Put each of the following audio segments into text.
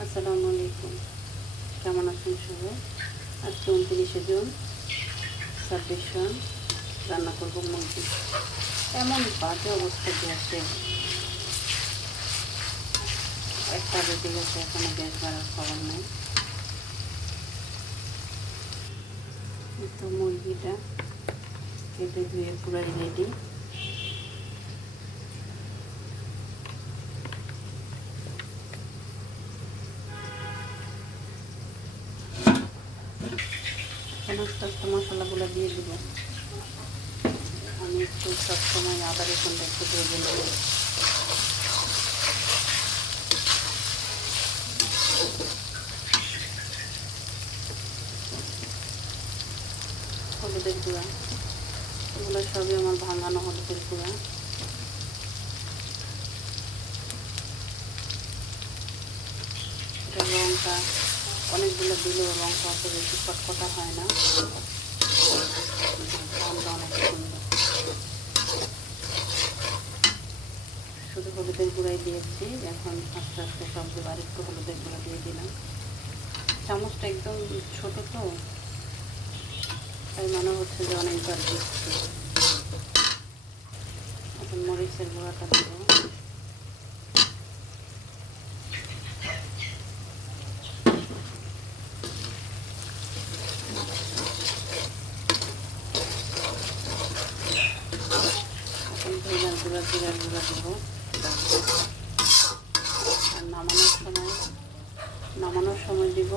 আসসালামু আলাইকুম। কেমন আছেন সবাই? আজকে 29শে জুন, সাবডিশন রান্না করবো মুরগি। এমন বাজে অবস্থা গ্যাসে, একটা বেজে গেছে, এখনো গ্যাস বাড়ার খবর নেই। তো মুরগিটা কেটে ধুয়ে পুরাই রেডি। সমস্ত মশলাগুলো দিয়ে দিব। আমি একটু সবসময় আদা রসুনটা একটু ভেজে নেব। হলুদের গুঁড়া, এগুলো সবই আমার ভাঙানো হলুদের গুঁড়া। এটা রঙটা অনেকগুলো দিলেও রঙটা অত বেশি কটকটা হয় না, রঙটা অনেক সুন্দর। শুধু হলুদের গুঁড়াই দিয়েছি, এখন আস্তে আস্তে সবগুলো আরেকটু হলুদের গুঁড়া দিয়ে দিলাম। চামচটা একদম ছোট তো, তাই মনে হচ্ছে যে অনেকবার দিচ্ছি। এখন মরিচের গুঁড়াটা দেব। এখন ধনিয়ার গুঁড়া, জিরার গুঁড়া দেবো। আর নামানোর সময় দিব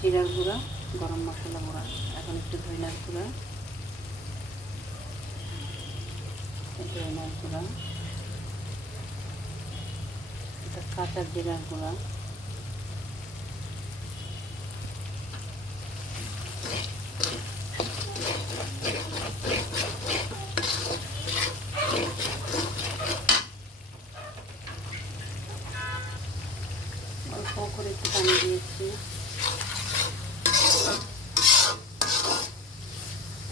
জিরার গুঁড়া, গরম মশলা গুঁড়া। এখন একটু ধনিয়ার গুঁড়া, এটা কাঁচা জিরার গুঁড়া, অল্প করে একটু পানি দিয়েছি।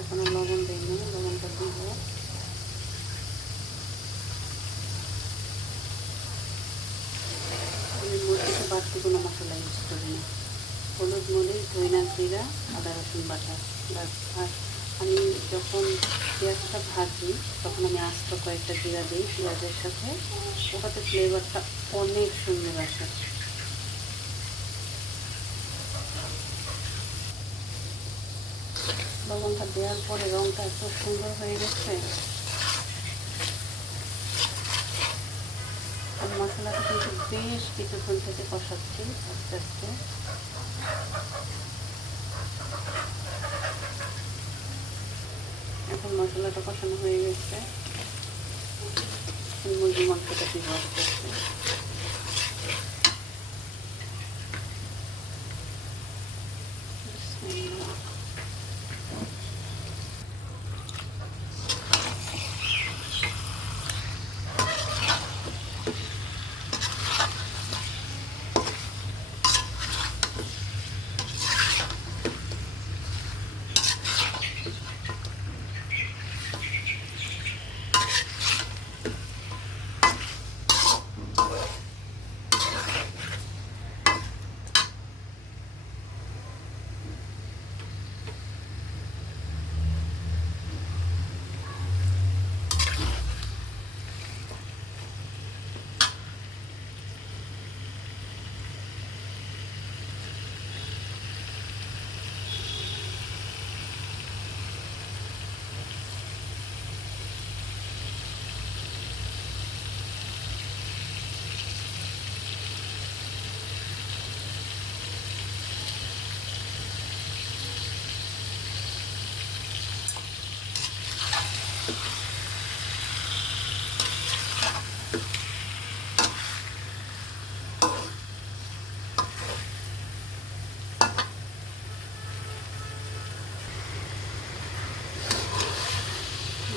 এখনো লবণ দিইনি, লবণটা দিব। আমি মুরগিতে বাড়তি কোনো মশলা ইউজ করি না। হলুদ, মরিচ, ধনিয়া, জিরা, আদা রসুন বাটা ব্যাস। আর আমি যখন পেঁয়াজটা ভাজি তখন আমি আস্ত কয়েকটা জিরা দিই পেঁয়াজের সাথে, ওটাতে ফ্লেভারটা অনেক সুন্দর আসে। লবণটা দেওয়ার পরে রঙটা এত সুন্দর হয়ে গেছে। আর মশলাটা কিন্তু বেশ কিছুক্ষণ থেকে কষাচ্ছি আস্তে আস্তে। এখন মশলাটা কষানো হয়ে গেছে, মুরগির মাংসটা দিব আস্তে আস্তে।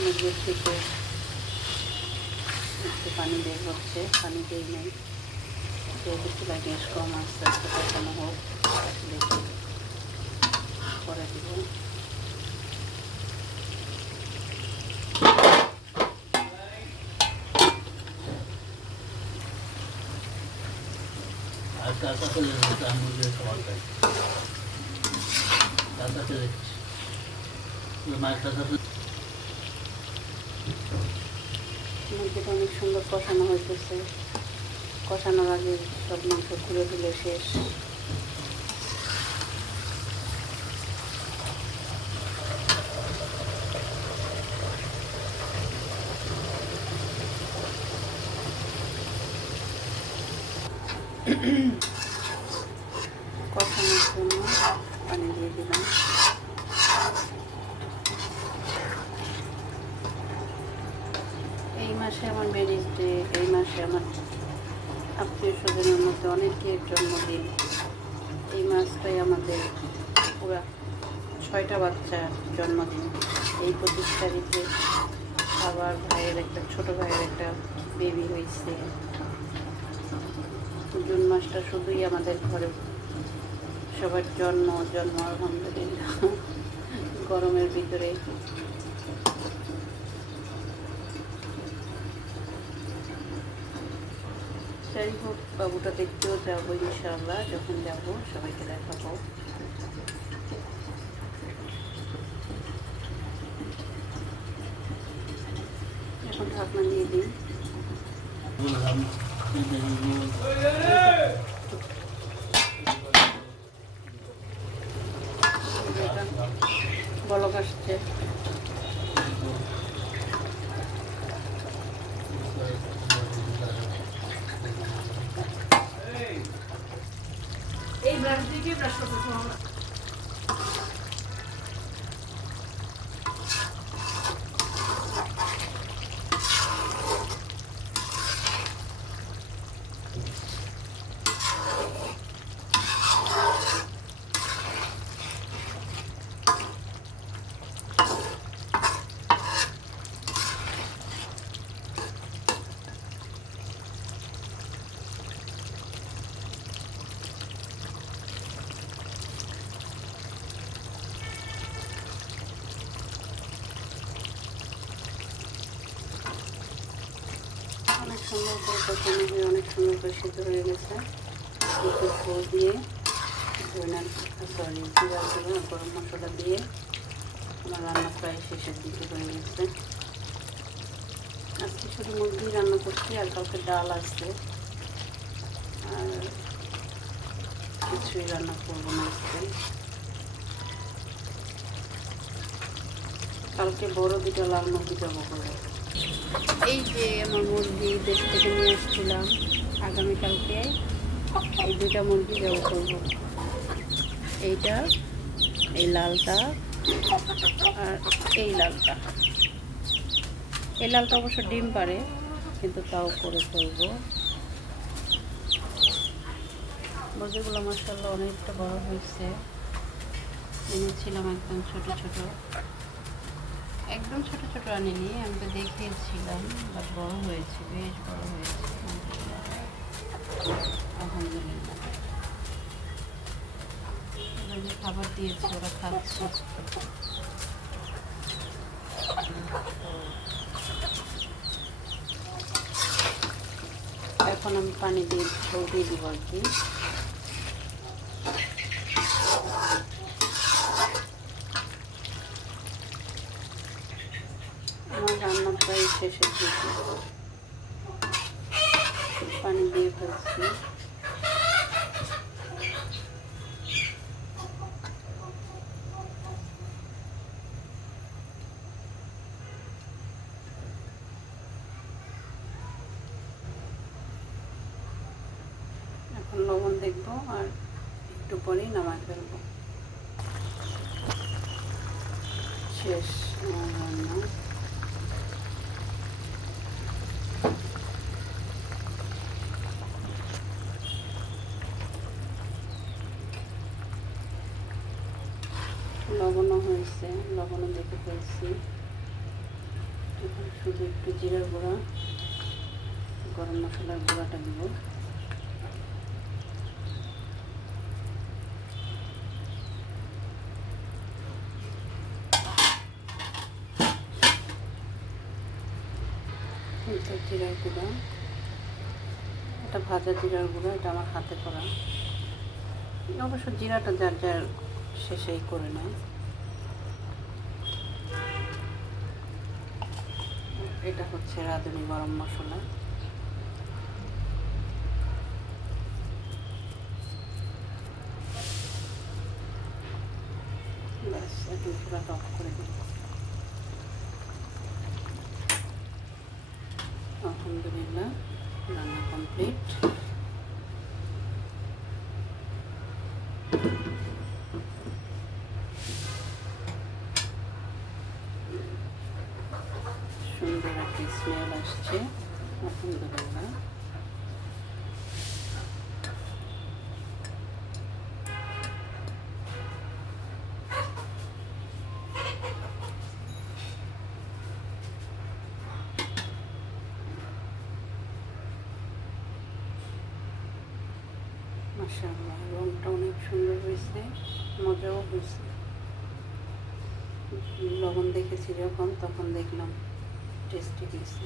মুরগির থেকে একটু পানি বের হচ্ছে, পানি দিই নেই, যেহেতু চুলা গ্যাস কম আস্তে আস্তে কষানো হোক, দেখি করে দিব। আর কাকা চলে যাচ্ছে আমি খাবার খাই কাকা চলে যাচ্ছে মায়ের কাছে মুরগিটা অনেক সুন্দর কষানো হইতেছে। কষানোর আগে সব মাংস খুলে ফেলে শেষ। কষানোর জন্য পানি দিয়ে দিলাম। এই মাসে আমার ম্যারেজ ডে, এই মাসে আমার আত্মীয় স্বজনের মধ্যে অনেকের জন্মদিন। এই মাসটাই আমাদের পুরা 6টা বাচ্চার জন্মদিন। এই 25 তারিখে আবার ছোট ভাইয়ের একটা বেবি হয়েছে। জুন মাসটা শুধুই আমাদের ঘরে সবার জন্ম আলহামদুলিল্লাহ। গরমের ভিতরে যাই হোক, বাবুটা দেখতেও যাবো ইনশাআল্লাহ। যখন যাবো সবাইকে দেখাবো। এখন ঢাকনা দিয়ে দিই। বলক আসছে। এই ব্রাশ দিয়ে ব্রাশ করতে অনেক সুন্দর করে কষানো হয়ে অনেক সুন্দর করে সিদ্ধ হয়ে গেছে। একটু ফোড় দিয়ে জিরা গুঁড়ো গরম মশলা দিয়ে আমার রান্না প্রায় শেষের দিকে হয়ে গেছে। আজকে শুধু মুরগি রান্না করছি, আর কালকে ডাল আছে, আর কিছুই রান্না করবো না আজকে। কালকে বড় 2টা লাল মুরগি জব করবো। এই যে আমার মুরগি দেশ থেকে নিয়ে আসছিলাম, আগামীকালকে এই 2টা মুরগি জব করবো। এইটা, এই লালটা আর এই লালটা। এই লালটা অবশ্য ডিম পারে, কিন্তু তাও করে ফেলবো। মুরগিগুলো মাশাআল্লাহ অনেকটা বড় হয়েছে। এনেছিলাম একদম ছোট ছোট আনিনি, আমি তো দেখিয়েছিলাম, বাট বড় হয়েছে, বেশ বড় হয়েছে আলহামদুলিল্লাহ। যে খাবার দিয়েছে ওরা খাচ্ছে। এখন আমি পানি দিয়ে ঝোল দিয়ে দিব আর কি। আমার রান্না প্রায় শেষের দিকে, পানি দিয়ে ফেলছি। এখন লবণ দেখবো, আর একটু পরেই নামাই ফেলবো। শেষ আমার রান্না। লবণও হয়েছে, লবণও দেখে ফেলছি। এখন শুধু একটু জিরার গুঁড়া, গরম মশলার গুঁড়াটা দিব। জিরার গুঁড়া এটা ভাজা জিরার গুঁড়ো, এটা আমার হাতে করা। অবশ্য জিরাটা যার যার শেষেই করে নেয়। এটা হচ্ছে রাঁধুনি গরম মশলা। ব্যাস, এখন চুলাটা অফ করে দিই। আলহামদুলিল্লাহ, রান্না কমপ্লিট। সুন্দর একটা স্মেল আসছে, আলহামদুলিল্লাহ। মাশাআল্লাহ, রংটা অনেক সুন্দর হয়েছে, মজাও হয়েছে। লবণ দেখেছি যখন, তখন দেখলাম টেস্টি হয়েছে।